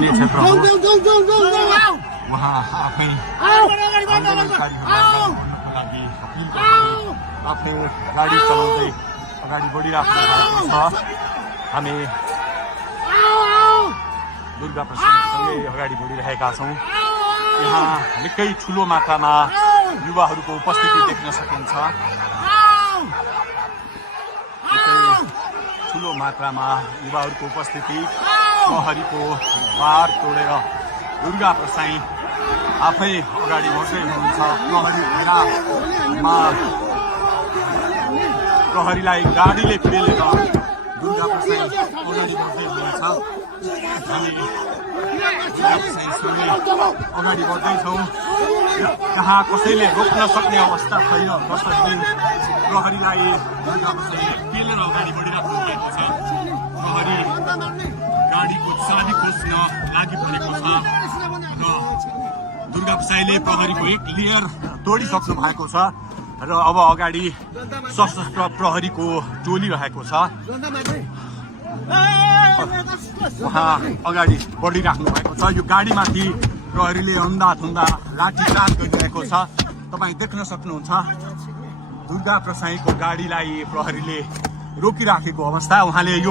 चुने क्षेत्र हो। उहाँ आफै आन्दोलनकारीहरूको लागि आफै गाडी चलाउँदै अगाडि बढिराख्नु भएको छ। हामी दुर्गा प्रसादसँगै अगाडि बढिरहेका छौँ। यहाँ निकै ठुलो मात्रामा युवाहरूको उपस्थिति देख्न सकिन्छ। निकै ठुलो मात्रामा युवाहरूको उपस्थिति, प्रहरीको बार तोडेर दुर्गा प्रसाई आफै अगाडि बढ्दै हुनुहुन्छ। प्रहरी घेरामा प्रहरीलाई गाडीले पेलेर दुर्गा प्रसाई अगाडि बढ्दै हुनुहुन्छ। हामी दुर्गा प्रसाईसँगै अगाडि बढ्दैछौँ। जहाँ कसैले रोक्न सक्ने अवस्था छैन, कसैले प्रहरीलाई दुर्गा प्रसाई पेलेर अगाडि बढिराख्नु भएको छ। प्रहरी गाडीको चाबी खोज्न लागि परेको छ र दुर्गा प्रसाईले प्रहरीको एक लेयर तोडिसक्नु भएको छ र अब अगाडि सशस्त्र प्रहरीको टोली रहेको छ। उहाँ अगाडि बढिराख्नु भएको छ। यो गाडीमाथि प्रहरीले अन्धाधुन्दा लाठीचार्ज गरिरहेको छ। तपाईँ देख्न सक्नुहुन्छ दुर्गा प्रसाईको गाडीलाई प्रहरीले रोकिराखेको अवस्था। उहाँले यो